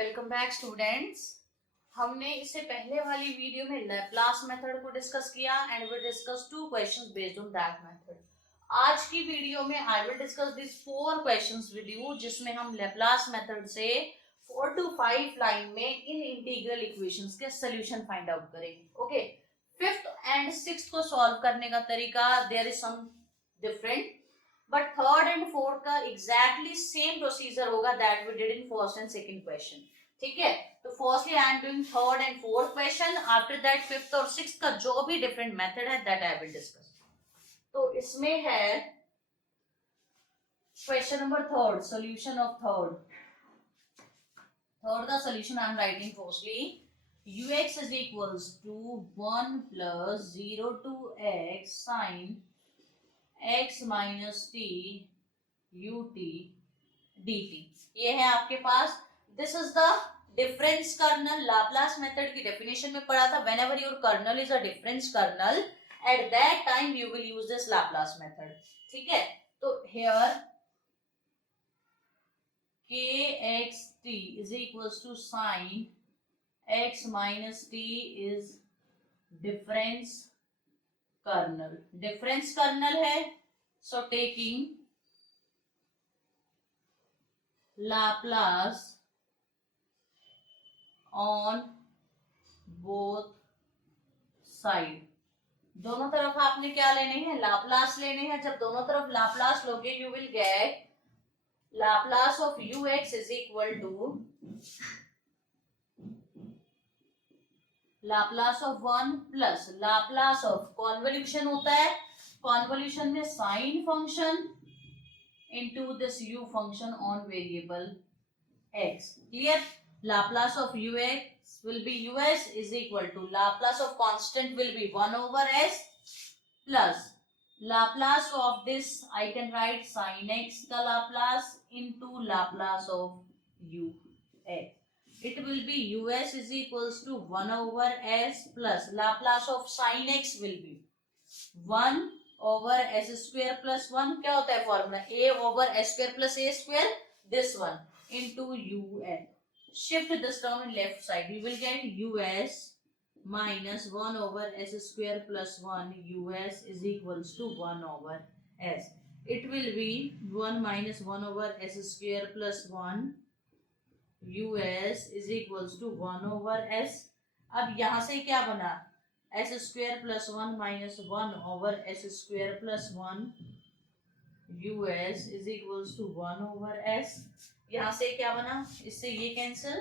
Welcome back students. हमने इससे पहले वाली वीडियो में लैप्लास मेथड को डिस्कस किया and we discuss two questions based on that method. आज की वीडियो में I will discuss this 4 questions with you, जिसमें हम लैप्लास मेथड से 4 to 5 लाइन में इन इंटीग्रल इक्वेशंस के सॉल्यूशन फाइंड आउट करेंगे। ओके, फिफ्थ एंड सिक्स्थ को सॉल्व करने का तरीका there is some different, but third and fourth का एग्जैक्टली सेम प्रोसीजर होगा that we did in first and second question. ठीक है, तो firstly I am doing third and fourth question, after that fifth और sixth का जो भी different method है दैट आई विल डिस्कस। तो इसमें है question number third, solution of third का solution I am writing firstly ux is equals to 1 plus 0 to x sin x minus t ut dt। ये है आपके पास, this is the difference kernel. Laplace method की definition में पढ़ा था, whenever your kernel is a difference kernel at that time you will use this Laplace method. ठीक है, तो here kxt is equals to sin x minus t is difference kernel. Difference kernel है, so taking Laplace on both side, दोनों तरफ आपने क्या लेने हैं, लाप्लास लेने हैं। जब दोनों तरफ लाप्लास लोगे you will get Laplace of ux is equal to Laplace of 1 plus Laplace of convolution होता है, कॉन्वोल्यूशन में sine function into this u function on variable x। Clear? Laplace of ux will be us is equal to Laplace of constant will be 1 over s plus Laplace of this I can write sin x का Laplace into Laplace of ux। It will be us is equals to 1 over s plus Laplace of sin x will be 1 over S square plus 1, क्या होता है formula, A over S square plus A square, this one into U N. Shift this term in left side, you will get U S minus 1 over S square plus 1 U S is equals to 1 over S. It will be 1 minus 1 over S square plus 1 U S is equals to 1 over S. अब यहां से क्या बना, S square plus 1 minus 1 over S square plus 1 U S is equals to 1 over S. यहां से क्या बना, इससे ये कैंसिल,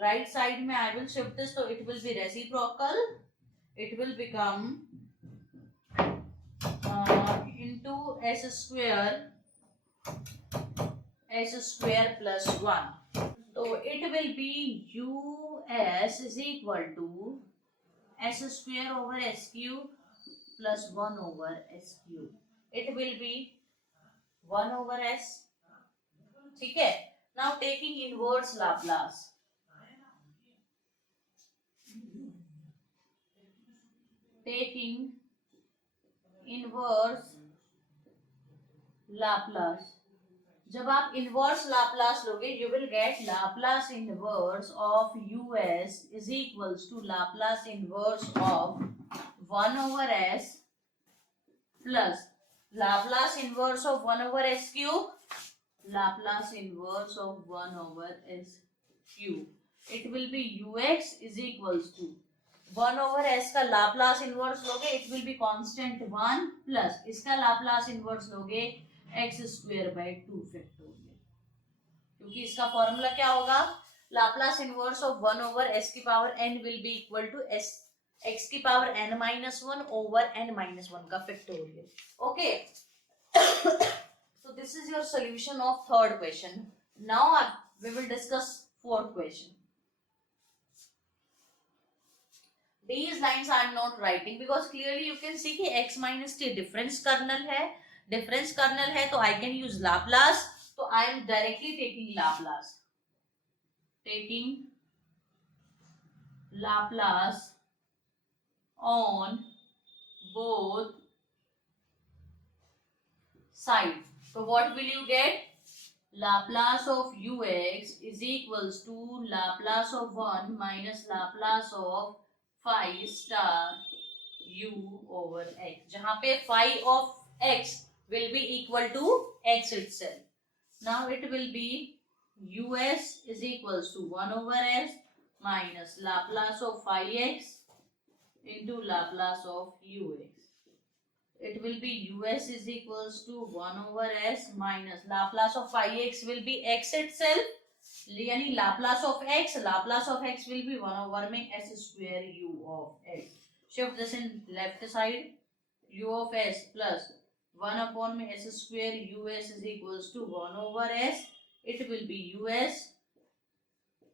राइट साइड में आई विल शिफ्ट दिस, तो it will be reciprocal, it will become into S square plus 1, तो it will be U S is equal to S square over S cube plus 1 over S cube, it will be 1 over S. ठीक है, now taking inverse Laplace, taking inverse Laplace, जब आप inverse Laplace लोगे you will get Laplace inverse of U S is equals to Laplace inverse of 1 over S plus Laplace inverse of 1 over S cube, Laplace inverse of 1 over S cube. It will be U X is equals to 1 over S का Laplace inverse लोगे it will be constant 1 plus इसका Laplace inverse लोगे X square by 2 factorial, क्योंकि इसका formula क्या होगा, Laplace inverse of 1 over S की power n will be equal to S X की power n minus 1 over n minus 1 का factorial. Okay, so this is your solution of third question. Now we will discuss fourth question. These lines I am not writing because clearly you can see कि x minus t difference kernel है, difference kernel है, तो I can use Laplace, तो I am directly taking Laplace, taking Laplace on both side, तो what will you get, Laplace of ux is equals to Laplace of 1 minus Laplace of phi star u over x, जहाँ पे phi of x will be equal to x itself. Now it will be us is equals to 1 over s minus Laplace of phi x into Laplace of ux. It will be us is equals to 1 over s minus Laplace of phi x will be x itself, यानी Laplace of x will be 1 over में s square u of x. Shift this in left side, u of s plus 1 upon में s square us is equals to 1 over s. It will be us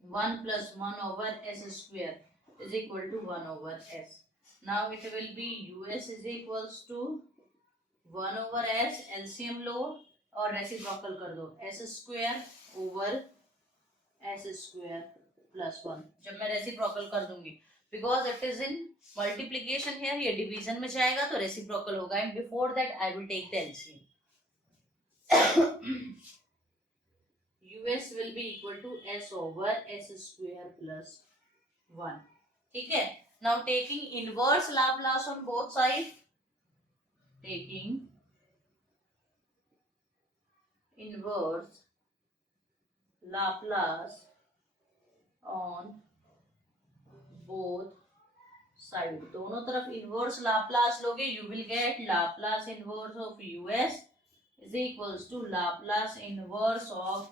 1 plus 1 over s square is equal to 1 over s. Now it will be us is equals to 1 over s, LCM लो और reciprocal कर दो, s square over s square plus 1. जब मैं reciprocal कर दूंगी, because it is in multiplication here, ये division में जाएगा तो रेसिप्रोकल होगा, and before that I will take the LCM. us will be equal to s over s square plus 1. ठीक है. Now taking inverse Laplace on both sides, taking inverse Laplace on both side, दोनों तरफ inverse Laplace लोगे, you will get Laplace inverse of us is equals to Laplace inverse of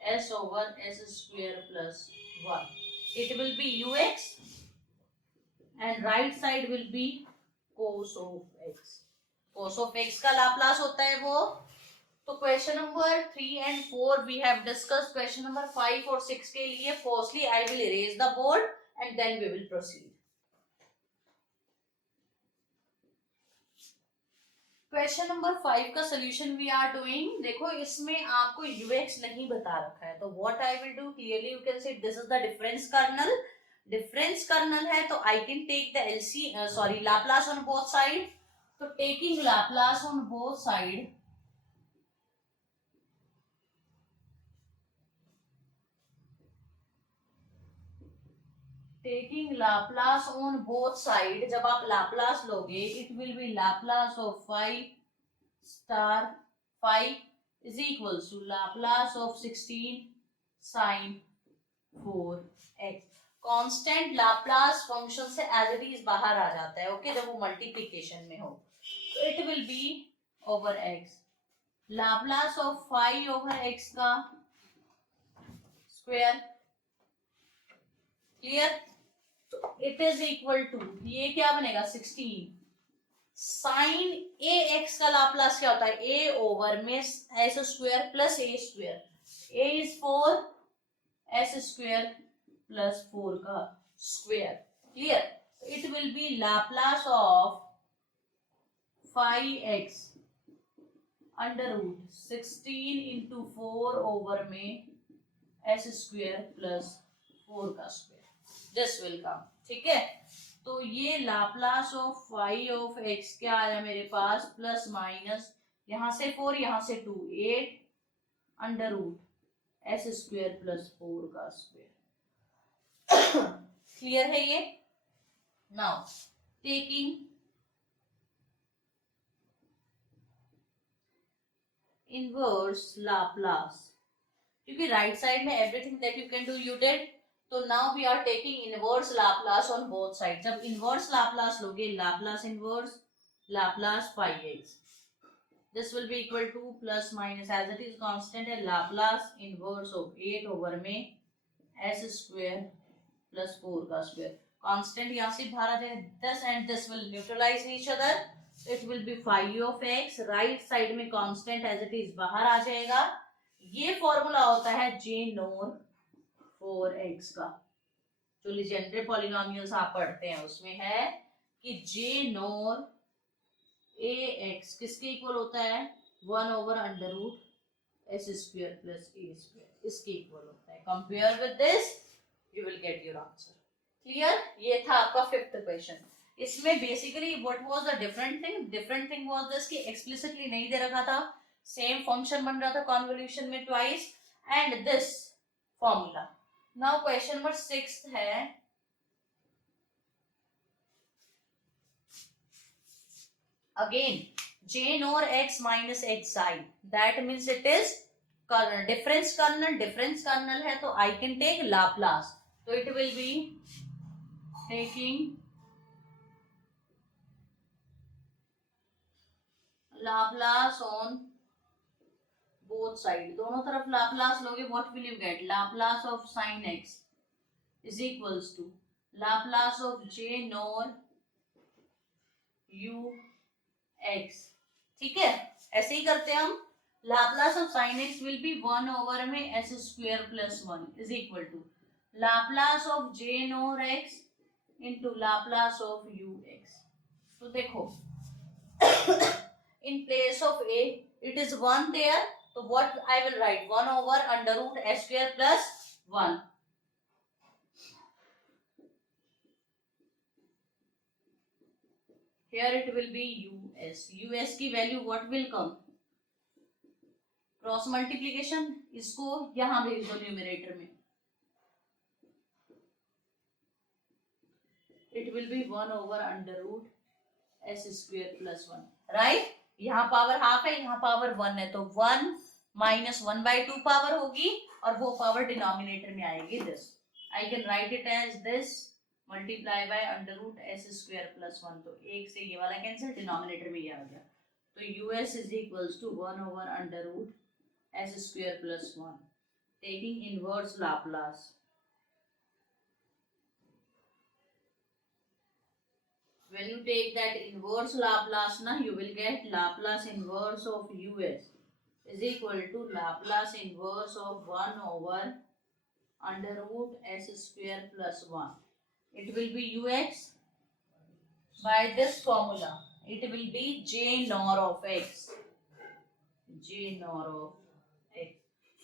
s over s square plus 1. It will be ux and right side will be cos of x. Cos of x का Laplace होता है वो. तो question number 3 and 4 we have discussed. Question number 5 और 6 के लिए firstly I will erase the board and then we will proceed. Question number 5 का solution we are doing. देखो इसमें आपको ux नहीं बता रखा है, तो what I will do, clearly you can say this is the difference kernel. Difference kernel है तो I can take the L C sorry Laplace on both side. तो taking Laplace on both side, taking Laplace on both side, जब आप Laplace लोगे it will be Laplace of phi star phi is equals to Laplace of 16 sine 4x. Constant Laplace function से as it is बाहर आ जाता है, okay, जब वो multiplication में हो. तो it will be over x, Laplace of phi over x का स्क्वायर. क्लियर. तो इट इज इक्वल टू, ये क्या बनेगा 16 साइन ए एक्स का लाप्लास क्या होता है, ए ओवर में S square plus A square. A is 4, s square plus 4 का square. Clear. It will be Laplace of phi x under root 16 into 4 over में एस स्क्वायर प्लस 4 का square. This will come. ठीक है. तो ये Laplace of phi of x क्या आया मेरे पास, प्लस माइनस यहां से 4 यहां से 2, 8 under root S square plus 4 का स्क्वायर. क्लियर है ये. नाउ टेकिंग इनवर्स लाप्लास, क्योंकि राइट साइड में everything that you can do you did. तो now we are taking inverse Laplace on both side. जब इनवर्स लाप्लास लोगे, Laplace inverse Laplace phi X, this will be equal to plus minus as it is constant है, Laplace inverse of 8 over में S square plus 4 का square. Constant यहां से बाहर आ जाए, this and this will neutralize each other. It will be phi of x, right side में constant as it is बाहर आ जाएगा. ये फॉर्मूला होता है जे नोर 4x का. जो लीजेंड्रे पॉलिनोमियल्स आप पढ़ते हैं उसमें है कि जे नोर ए एक्स किसके इक्वल होता है, 1 over under root S square plus ए स्क्वायर, इसके इक्वल होता है. Compare with this you will get your answer. Clear. ये था आपका 5th क्वेश्चन. इसमें basically what was the different thing was this कि एक्सप्लिसिटली नहीं दे रखा था सेम फंक्शन बन रहा था कॉन्वोल्यूशन में twice, and this formula. Now question number 6 है, again j nor x minus xi, that means it is difference kernel है, तो I can take Laplace, so it will be taking Laplace on both sides. दोनों तरफ Laplace लोगे, what will you get? Laplace of sin x is equals to Laplace of j nor u x. ठीक है, ऐसे ही करते हैं हम. Laplace of sin x will be 1 over में s square plus 1 is equal to Laplace of j nor x into Laplace of u x. तो देखो in place of a it is 1 there, so what I will write, 1 over under root s square plus 1. Here it will be us की value what will come, cross multiplication, इसको यहां भेज दो numerator में, it will be 1 over under root s square plus 1, right? यहाँ power half है, यहाँ power 1 है, तो 1 minus 1/2 पावर होगी और वो पावर डिनोमिनेटर में आएगी. This I can write it as this multiply by under root S square plus 1, तो एक से ये वाला कैंसिल, डिनोमिनेटर में ये आ गया, तो u s is equals to 1 over under root S square plus 1, taking inverse Laplace. When you take that inverse Laplace, na, you will get Laplace inverse of us is equal to Laplace inverse of 1 over under root s square plus 1. It will be ux by this formula. It will be j nor of x. j nor of x.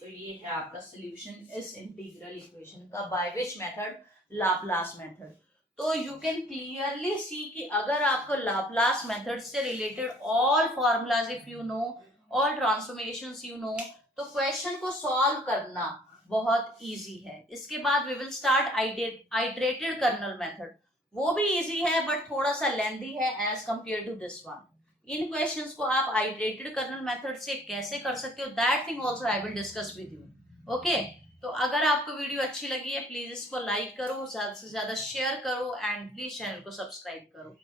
तो ये है आपका solution इस integral equation का. by which method? Laplace method. तो you can clearly see कि अगर आपको लाप्लास मेथड से related all formulas if you know, all transformations you know, तो क्वेश्चन को सॉल्व करना बहुत इजी है. इसके बाद we will start iterated kernel method. वो भी इजी है बट थोड़ा सा लेंथी है as compared to this one. इन क्वेश्चंस को आप आइटरेटेड कर्नल मेथड से कैसे कर सकते हो, that thing also I will discuss with you. Okay, तो अगर आपको वीडियो अच्छी लगी है प्लीज इसको लाइक करो, ज्यादा से ज्यादा शेयर करो एंड प्लीज चैनल को सब्सक्राइब करो.